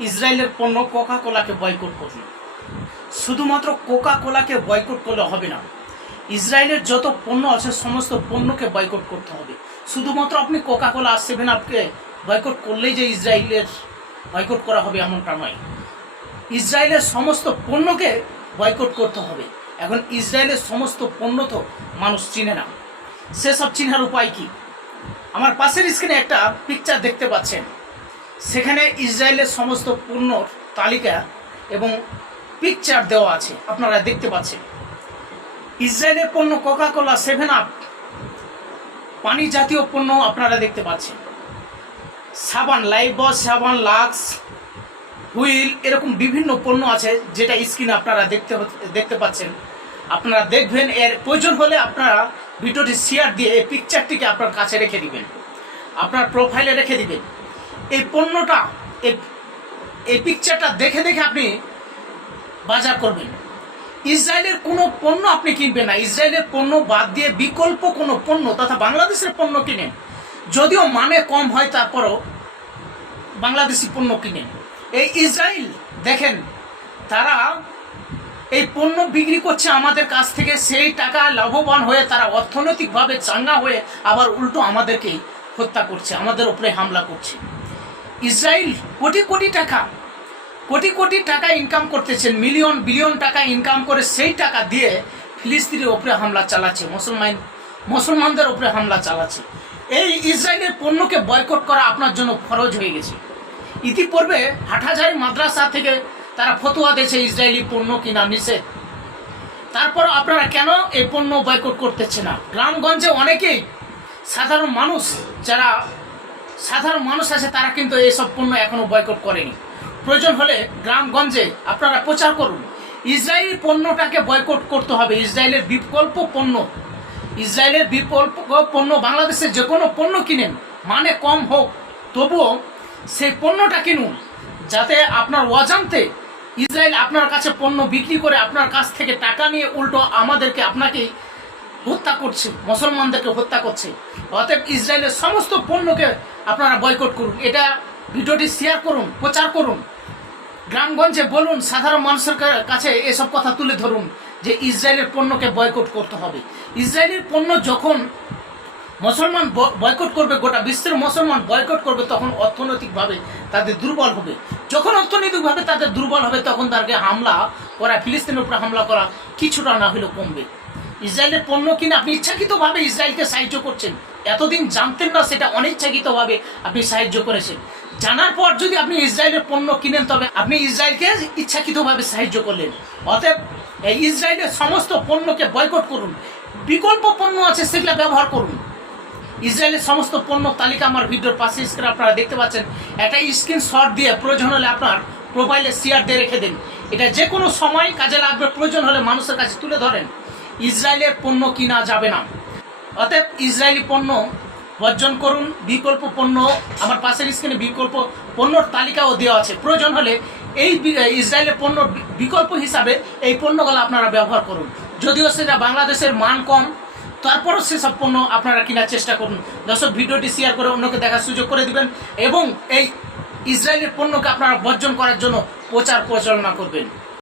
ইসরায়েলের পণ্য Coca কোলাকে boycott করুন শুধুমাত্র কোকা কোলাকে বয়কট করলে হবে না, ইসরায়েলের যত পণ্য আছে, সমস্ত পণ্যকে বয়কট করতে হবে। শুধুমাত্র আপনি কোকা কোলা সেভেন আপকে বয়কট করলেই যে ইসরায়েলের বয়কট করা হবে এমনটা নয়। ইসরায়েলের সমস্ত পণ্যকে বয়কট করতে হবে। এখন ইসরায়েলের সমস্ত পণ্য তো মানুষ চিনে না। সেসব চিনার উপায় কি? আমার পাশের স্ক্রিনে একটা পিকচার দেখতে পাচ্ছেন। সেখানে ইসরায়েলের সমস্ত পণ্যর তালিকা এবং পিকচার দেওয়া আছে, আপনারা দেখতে পাচ্ছেন। ইসরায়েলের পণ্য কোকা কোলা সেভেন আপ পানি জাতীয় পণ্য আপনারা দেখতে পাচ্ছেন। সাবান লাইবস সাবান, লাক্স, হুইল, এরকম বিভিন্ন পণ্য আছে যেটা স্ক্রিনে আপনারা দেখতে দেখতে পাচ্ছেন। আপনারা দেখবেন, এর প্রয়োজন হলে আপনারা ভিডিওটি শেয়ার দিয়ে এই পিকচারটিকে আপনার কাছে রেখে দিবেন। আপনার প্রোফাইলে রেখে দিবেন। এই পণ্যটা, এই পিকচারটা দেখে দেখে আপনি বাজার করবেন। ইসরায়েলের কোনো পণ্য আপনি কিনবেন না। ইসরায়েলের পণ্য বাদ দিয়ে বিকল্প কোনো পণ্য তথা বাংলাদেশের পণ্য কিনেন। যদিও মানে কম হয়, তারপরও বাংলাদেশি পণ্য কিনেন। এই ইসরায়েল, দেখেন, তারা এই পণ্য বিক্রি করছে আমাদের কাছ থেকে। সেই টাকা লাভবান হয়ে তারা অর্থনৈতিকভাবে চাঙ্গা হয়ে আবার উল্টো আমাদেরকেই হত্যা করছে, আমাদের উপরে হামলা করছে। ইসরায়েল কোটি কোটি টাকা, কোটি কোটি টাকা ইনকাম করতেছেন মিলিয়ন বিলিয়ন টাকা ইনকাম করে সেই টাকা দিয়ে ফিলিস্তিনের ওপরে হামলা চালাচ্ছে, মুসলমান, মুসলমানদের ওপরে হামলা চালাচ্ছে। এই ইসরায়েলের পণ্যকে বয়কট করা আপনার জন্য ফরজ হয়ে গেছে। ইতিপূর্বে হাটহাজারি মাদ্রাসা থেকে তারা ফতোয়া দিয়েছে, ইসরায়েলি পণ্য কিনা নিষেধ তারপর আপনারা কেন এই পণ্য বয়কট করতেছে না? গ্রামগঞ্জে অনেকেই সাধারণ মানুষ যারা সাধারণ মানুষ আছে, তারা কিন্তু এইসব পণ্য এখনও বয়কট করেনি। প্রয়োজন হলে গ্রামগঞ্জে আপনারা প্রচার করুন। ইসরায়েলি পণ্যটাকে বয়কট করতে হবে। ইসরায়েলের বিকল্প পণ্য। ইসরায়েলের বিকল্প পণ্য বাংলাদেশে যে কোনো পণ্য কিনেন মানে কম হোক, তবুও সেই পণ্যটা কিনুন, যাতে আপনার অজান্তে ইসরায়েল আপনার কাছে পণ্য বিক্রি করে আপনার কাছ থেকে টাকা নিয়ে উল্টো আমাদেরকে আপনাকেই হত্যা করছে, মুসলমানদেরকে হত্যা করছে। অতএব ইসরায়েলের সমস্ত পণ্যকে আপনারা বয়কট করুন। এটা ভিডিওটি শেয়ার করুন, প্রচার করুন। গ্রামগঞ্জে বলুন, সাধারণ মানুষের কাছে এসব কথা তুলে ধরুন যে ইসরায়েলের পণ্যকে বয়কট করতে হবে। ইসরায়েলের পণ্য যখন মুসলমান বয়কট করবে, গোটা বিশ্বের মুসলমান বয়কট করবে, তখন অর্থনৈতিকভাবে তাদের দুর্বল হবে। যখন অর্থনৈতিকভাবে তাদের দুর্বল হবে, তখন তাদেরকে হামলা করা, ফিলিস্তিনের উপরে হামলা করা কিছুটা না হলেও কমবে। ইসরায়েলের পণ্য কিনে আপনি ইচ্ছাকৃতভাবে ইসরায়েলকে সাহায্য করছেন। এতদিন জানতেন না সেটা অনিচ্ছাকৃতভাবে আপনি সাহায্য করেছেন। জানার পর যদি আপনি ইসরায়েলের পণ্য কিনেন, তবে আপনি ইসরায়েলকে ইচ্ছাকৃতভাবে সাহায্য করলেন। অতএব এই ইসরায়েলের সমস্ত পণ্যকে বয়কট করুন। বিকল্প পণ্য আছে সেগুলো ব্যবহার করুন। ইসরায়েলের সমস্ত পণ্য তালিকা আমার ভিডিওর পাশে স্ক্রিনে আপনারা দেখতে পাচ্ছেন। একটা স্ক্রিন শট দিয়ে প্রয়োজন হলে আপনার প্রোফাইলে শেয়ার দিয়ে রেখে দিন। এটা যে কোনো সময় কাজে লাগবে, প্রয়োজন হলে মানুষের কাছে তুলে ধরেন। ইসরায়েলের পণ্য কিনা যাবে না। অতএব ইসরায়েলি পণ্য বর্জন করুন, বিকল্প পণ্য, আমার পাশের স্ক্রিনে বিকল্প পণ্যর তালিকাও দেওয়া আছে। প্রয়োজন হলে এই ইসরায়েলের পণ্য বিকল্প হিসাবে এই পণ্যগুলো আপনারা ব্যবহার করুন। যদিও সেটা বাংলাদেশের মান কম, তারপরও সেসব পণ্য আপনারা কেনার চেষ্টা করুন। দর্শক, ভিডিওটি শেয়ার করে অন্যকে দেখার সুযোগ করে দিবেন এবং এই ইসরায়েলের পণ্যকে আপনারা বর্জন করার জন্য প্রচার প্রচারণা করবেন।